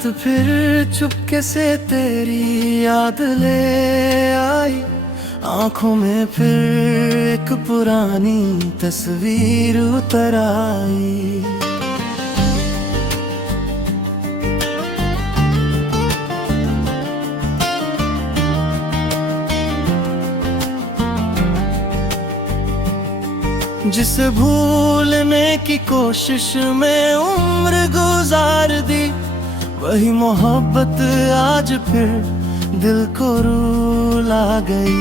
रात फिर चुपके से तेरी याद ले आई, आंखों में फिर एक पुरानी तस्वीर उतर आई। जिसे भूलने की कोशिश में उम्र गुजार दी, वही मोहब्बत आज फिर दिल को रुला गई।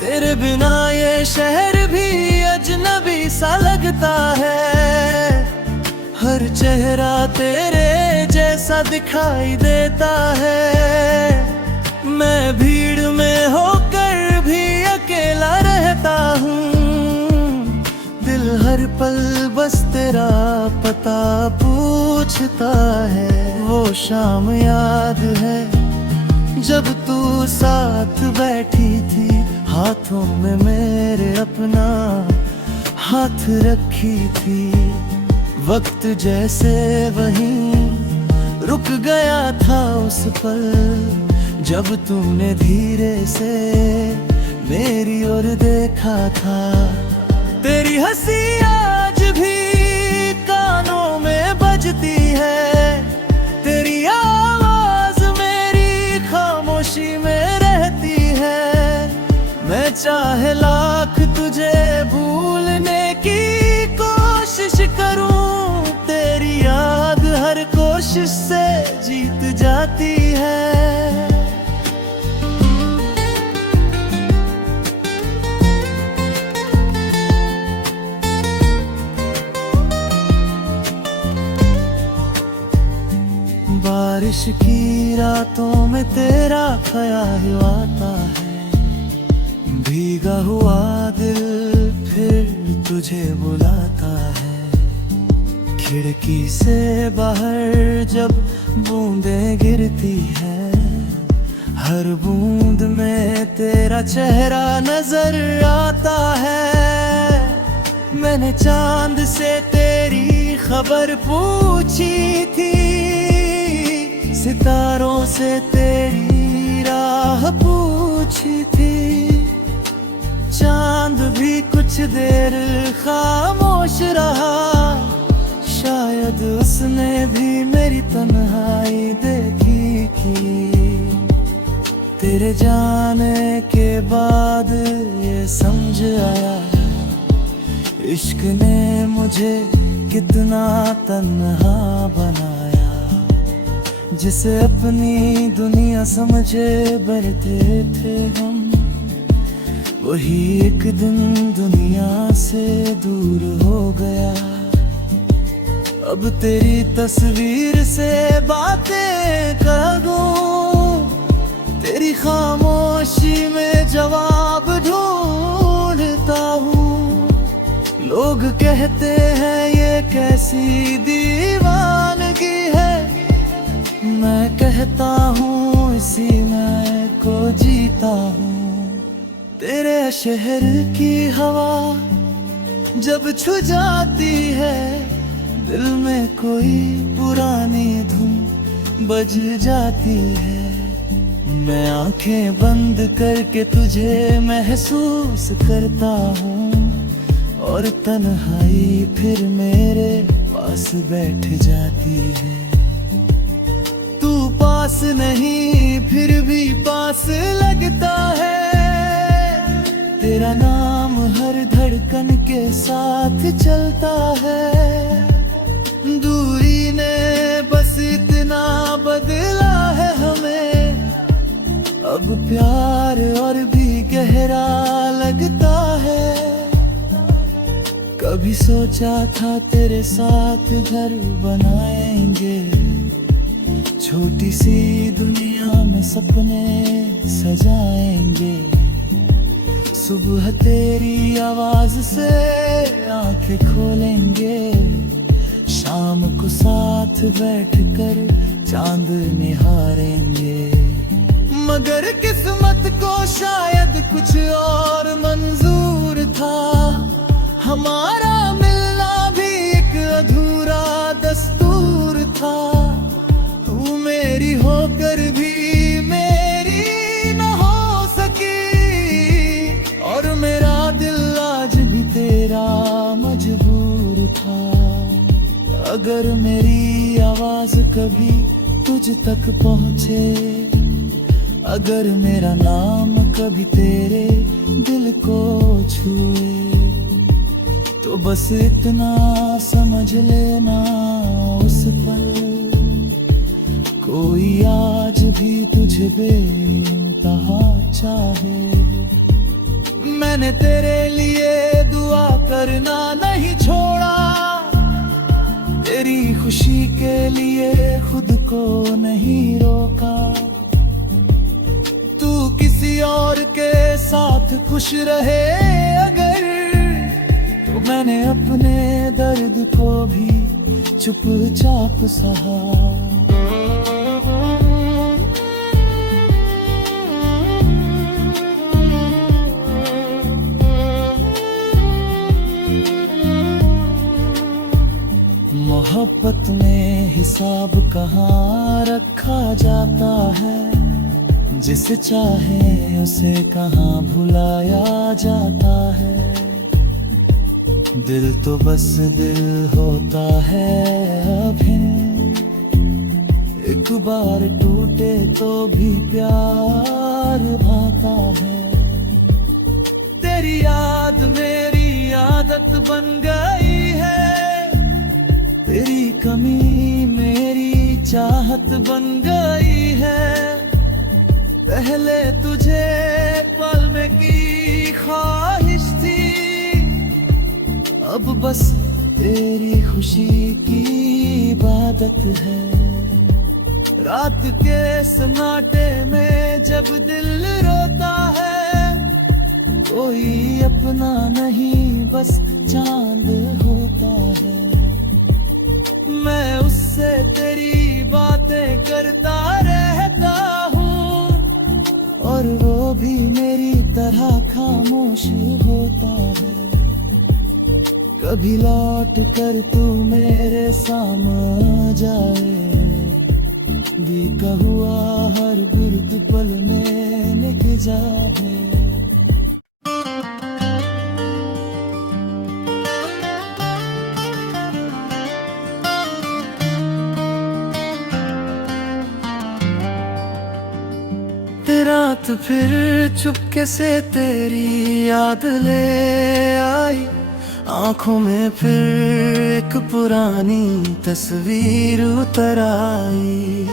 तेरे बिना ये शहर भी अजनबी सा लगता है, हर चेहरा तेरे जैसा दिखाई देता है। मैं भीड़ में होकर भी अकेला रहता हूँ, दिल हर पल बस तेरा पता पूछता है। वो शाम याद है जब तू साथ बैठी थी, हाथों में मेरे अपना हाथ रखी थी। वक्त जैसे वहीं रुक गया था उस पल, जब तुमने धीरे से मेरी ओर देखा था। तेरी हंसी आज भी कानों में बजती है, तेरी आवाज मेरी खामोशी में रहती है। मैं चाहे लाख तुझे भूलने की कोशिश करूं, तेरी याद हर कोशिश से जीत जाती है। बारिश की रातों में तेरा ख्याल आता है, भीगा हुआ दिल फिर तुझे बुलाता है। खिड़की से बाहर जब बूंदें गिरती है, हर बूंद में तेरा चेहरा नजर आता है। मैंने चांद से तेरी खबर पूछी थी, सितारों से तेरी राह पूछी थी। चांद भी कुछ देर खामोश रहा, शायद उसने भी मेरी तन्हाई देखी की। तेरे जाने के बाद ये समझ आया, इश्क ने मुझे कितना तन्हा बनाया। जिसे अपनी दुनिया समझे बढ़ते थे हम, वही एक दिन दुनिया से दूर हो गया। अब तेरी तस्वीर से बातें कर दूं, तेरी खामोशी में जवाब ढूंढता हूँ। लोग कहते हैं ये कैसी दीवानगी है, मैं कहता हूँ इसी मैं को जीता हूँ। तेरे शहर की हवा जब छू जाती है, दिल में कोई पुरानी धुन बज जाती है। मैं आंखें बंद करके तुझे महसूस करता हूँ, और तन्हाई फिर मेरे पास बैठ जाती है। तू पास नहीं फिर भी पास लगता है, तेरा नाम हर धड़कन के साथ चलता है। दूरी ने बस इतना बदला है हमें, अब प्यार और भी गहरा लगता है। कभी सोचा था तेरे साथ घर बनाएंगे, छोटी सी दुनिया में सपने सजाएंगे। सुबह तेरी आवाज से आंखें खोलेंगे, शाम को साथ बैठकर चांद निहारेंगे। मगर किस्मत को शायद कुछ और मंजूर था। हमारा मिलना भी एक अधूरा दस्तूर था। तू मेरी होकर भी मेरी न हो सकी, और मेरा दिल आज भी तेरा मजबूर था। अगर मेरी आवाज कभी तुझ तक पहुँचे, अगर मेरा नाम कभी तेरे दिल को छुए, तो बस इतना समझ लेना उस पल कोई आज भी तुझे बेइंतहा चाहे। मैंने तेरे लिए दुआ करना नहीं छोड़ा, तेरी खुशी के लिए खुद को नहीं रोका। तू किसी और के साथ खुश रहे अगर, तो मैंने अपने दर्द को भी चुपचाप सहा। मोहब्बत में हिसाब कहाँ रखा जाता है, जिसे चाहे उसे कहाँ भुलाया जाता है। दिल तो बस दिल होता है अभिन्न, एक बार टूटे तो भी प्यार भाता है। तेरी याद मेरी आदत बन गई है, तेरी कमी मेरी चाहत बन गई है। पहले तुझे पालने की ख्वाहिश थी, अब बस तेरी खुशी की इबादत है। रात के सन्नाटे में जब दिल रोता है, कोई अपना नहीं बस चांद होता है। मैं उससे तेरी बातें करता रहता हूँ, और वो भी मेरी तरह खामोश होता है। कभी लौट कर तू मेरे सामने जाए, बीता हुआ हर बिर्द पल में निक जाए। रात फिर चुपके से तेरी याद ले आई, आंखों में फिर एक पुरानी तस्वीर उतर आई।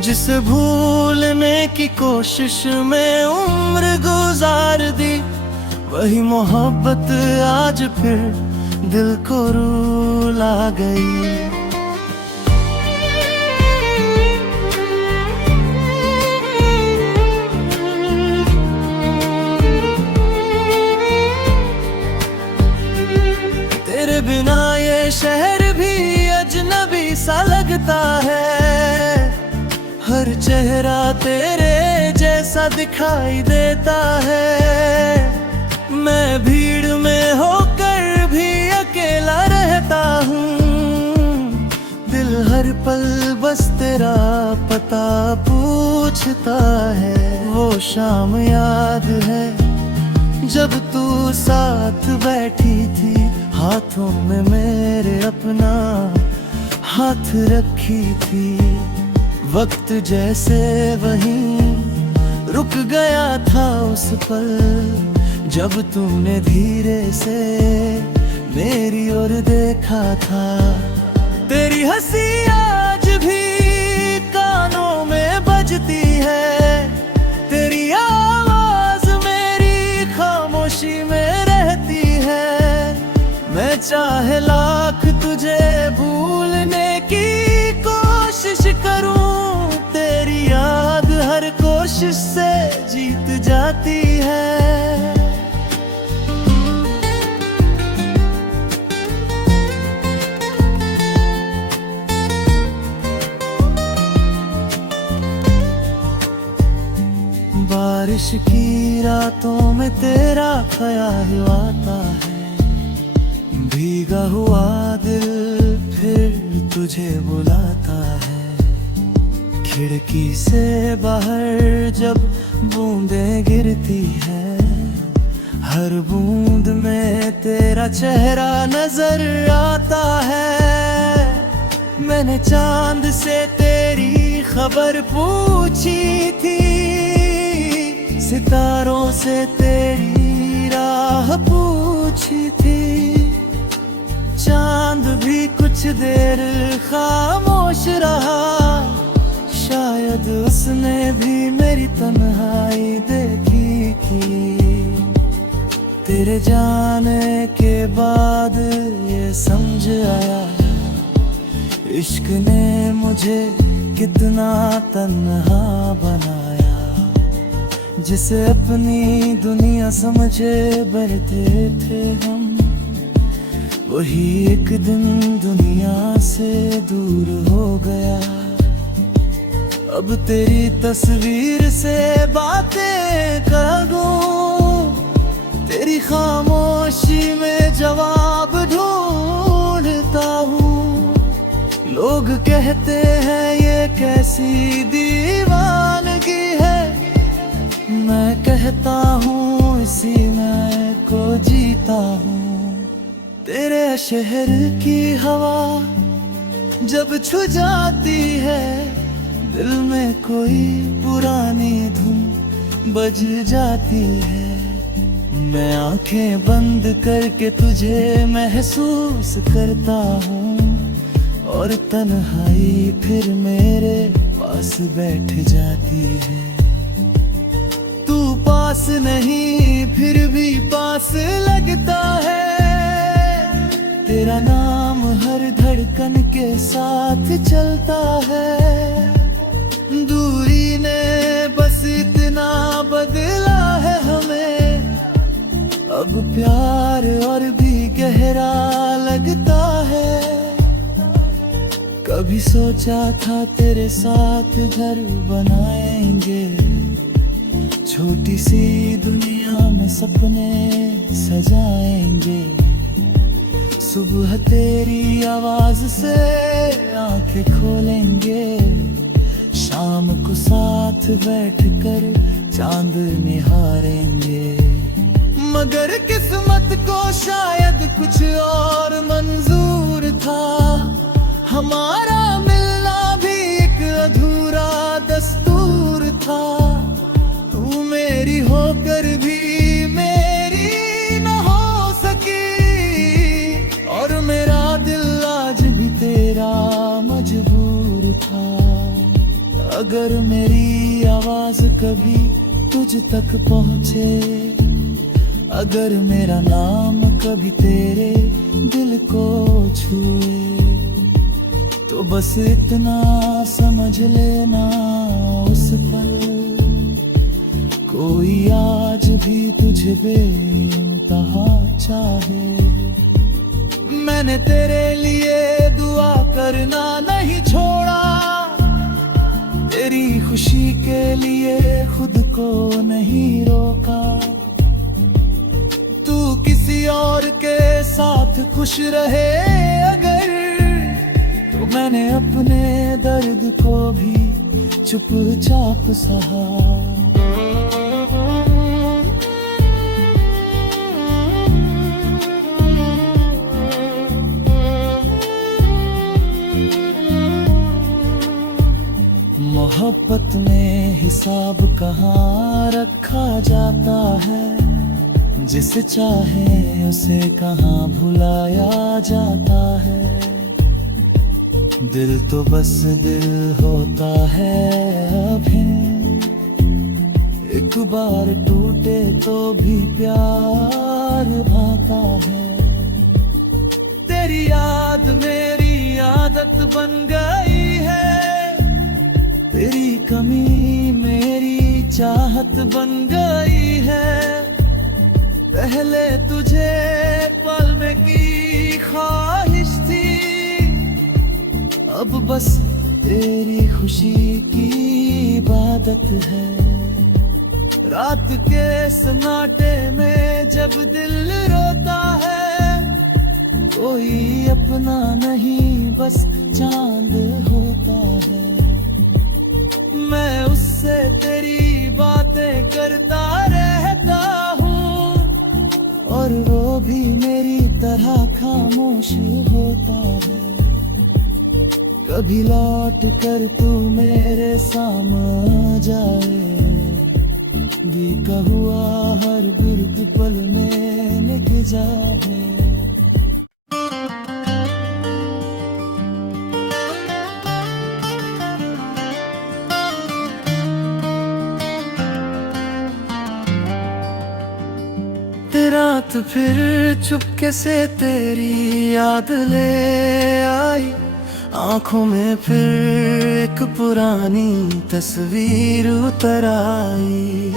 जिसे भूलने की कोशिश में उम्र गुजार दी, वही मोहब्बत आज फिर दिल को रुला गई। तेरे बिना ये शहर भी अजनबी सा लगता है, हर चेहरा तेरे जैसा दिखाई देता है। मैं भीड़ में होकर भी अकेला रहता हूँ, दिल हर पल बस तेरा पता पूछता है। वो शाम याद है जब तू साथ बैठी थी, हाथों में मेरे अपना हाथ रखी थी। वक्त जैसे वहीं रुक गया था उस पल, जब तुमने धीरे से मेरी ओर देखा था। तेरी हंसी आज भी कानों में बजती है, तेरी आवाज मेरी खामोशी में रहती है। मैं चाहे लाख तुझे भूलने की कोशिश करूं, तेरी याद हर कोशिश से जीत जाती है। बारिश की रातों में तेरा ख्याल आता है, भीगा हुआ दिल फिर तुझे बुलाता है। खिड़की से बाहर जब बूंदें गिरती है, हर बूंद में तेरा चेहरा नजर आता है। मैंने चांद से तेरी खबर पूछी थी, सितारों से तेरी राह पूछी थी। चांद भी कुछ देर खामोश रहा, शायद उसने भी मेरी तन्हाई देखी थी। तेरे जाने के बाद ये समझ आया, इश्क ने मुझे कितना तन्हा बनाया। जिसे अपनी दुनिया समझे बढ़ते थे हम, वही एक दिन दुनिया से दूर हो गया। अब तेरी तस्वीर से बातें करूं, तेरी खामोशी में जवाब ढूंढता हूँ। लोग कहते हैं ये कैसी दीवानगी है, मैं कहता हूँ इसी में को जीता हूँ। तेरे शहर की हवा जब छू जाती है, दिल में कोई पुरानी धुन बज जाती है। मैं आंखें बंद करके तुझे महसूस करता हूँ, और तन्हाई फिर मेरे पास बैठ जाती है। तू पास नहीं फिर भी पास लगता है, तेरा नाम हर धड़कन के साथ चलता है। दूरी ने बस इतना बदला है हमें, अब प्यार और भी गहरा लगता है। कभी सोचा था तेरे साथ घर बनाएंगे, छोटी सी दुनिया में सपने सजाएंगे। सुबह तेरी आवाज से आंखें खोलेंगे, शाम को साथ बैठकर चांद निहारेंगे। मगर किस्मत को शायद कुछ और मंजूर था, हमारा मिलना भी एक अधूरा दस्तूर था। तू मेरी होकर भी मेरी न हो सकी, और मेरा दिल आज भी तेरा मजबूर था। अगर मेरी आवाज कभी तुझ तक पहुँचे, अगर मेरा नाम कभी तेरे दिल को छुए, तो बस इतना समझ लेना उस पल कोई आज भी तुझे बेइंतहा चाहे। मैंने तेरे लिए दुआ करना नहीं छोड़ा, तेरी खुशी के लिए खुद को नहीं रोका। तू किसी और के साथ खुश रहे अगर, तो मैंने अपने दर्द को भी चुपचाप सहा। मोहब्बत में हिसाब कहाँ रखा जाता है, जिसे चाहे उसे कहाँ भुलाया जाता है। दिल तो बस दिल होता है अभी, एक बार टूटे तो भी प्यार आता है। तेरी याद मेरी आदत बन गई है, तेरी कमी मेरी चाहत बन गई है। पहले तुझे पालने की ख्वाहिश थी, अब बस तेरी खुशी की इबादत है। रात के सन्नाटे में जब दिल रोता है, कोई अपना नहीं बस चांद होता है। मैं उससे तेरी बातें करता रहता हूँ, और वो भी मेरी तरह खामोश होता है। कभी लौट कर तू मेरे सामने जाए, बीता हुआ हर बिरद पल में लिख जाए। रात फिर चुपके से तेरी याद ले आई, आंखों में फिर एक पुरानी तस्वीर उतर आई।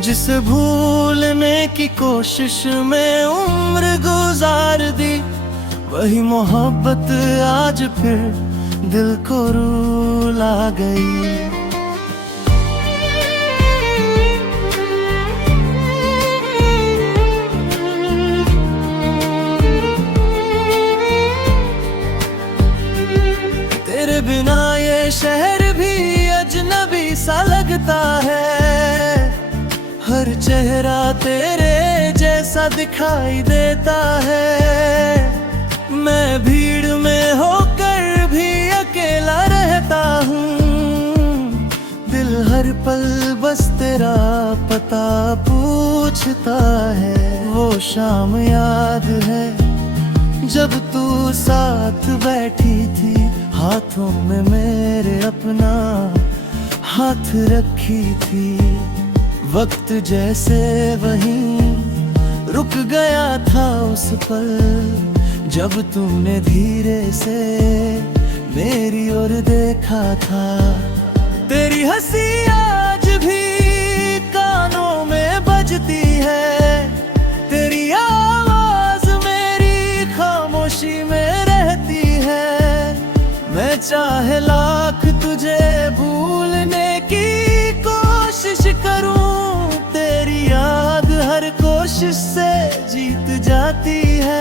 जिसे भूलने की कोशिश में उम्र गुजार दी, वही मोहब्बत आज फिर दिल को रुला गई। तेरे बिना ये शहर भी अजनबी सा लगता है, हर चेहरा तेरे जैसा दिखाई देता है। मैं भीड़ में होकर भी अकेला रहता हूँ, दिल हर पल बस तेरा पता पूछता है। वो शाम याद है जब तू साथ बैठी थी, हाथों में मेरे अपना हाथ रखी थी। वक्त जैसे वहीं रुक गया था उस पल, जब तुमने धीरे से मेरी ओर देखा था। तेरी हंसी आज भी कानों में बजती है, तेरी आवाज मेरी खामोशी में रहती है। मैं चाहे लाख तुझे भूलने की कोशिश करूं, तेरी याद हर कोशिश से जीत जाती है।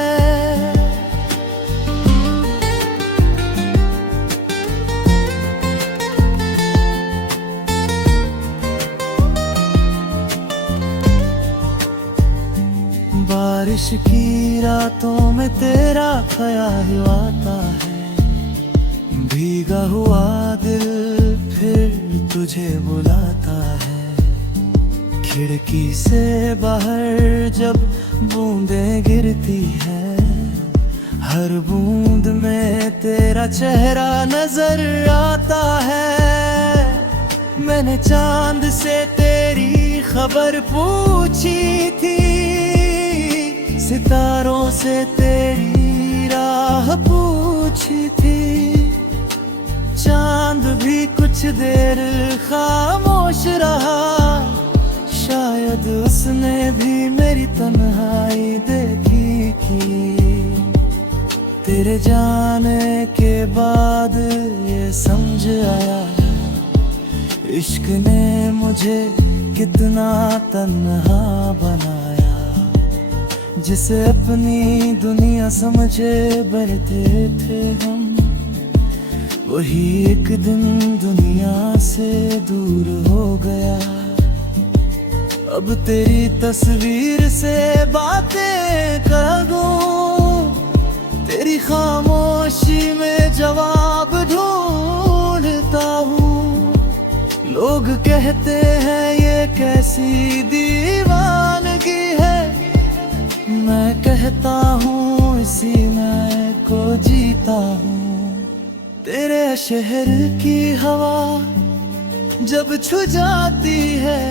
बारिश की रातों में तेरा ख्याल आता है, भीगा हुआ दिल फिर तुझे बुलाता है। खिड़की से बाहर जब बूंदें गिरती है, हर बूंद में तेरा चेहरा नजर आता है। मैंने चांद से तेरी खबर पूछी थी, सितारों से तेरी राह पूछी थी। चांद भी कुछ देर खामोश रहा, शायद उसने भी मेरी तन्हाई देखी थी। तेरे जाने के बाद ये समझ आया, इश्क ने मुझे कितना तन्हा बनाया। जिसे अपनी दुनिया समझे बढ़ते थे हम, वही एक दिन दुनिया से दूर हो गया। अब तेरी तस्वीर से बातें कर दूं, तेरी खामोशी में जवाब ढूंढता हूँ। लोग कहते हैं ये कैसी दीवानगी है, मैं कहता हूँ इसी मैं को जीता हूँ। तेरे शहर की हवा जब छू जाती है,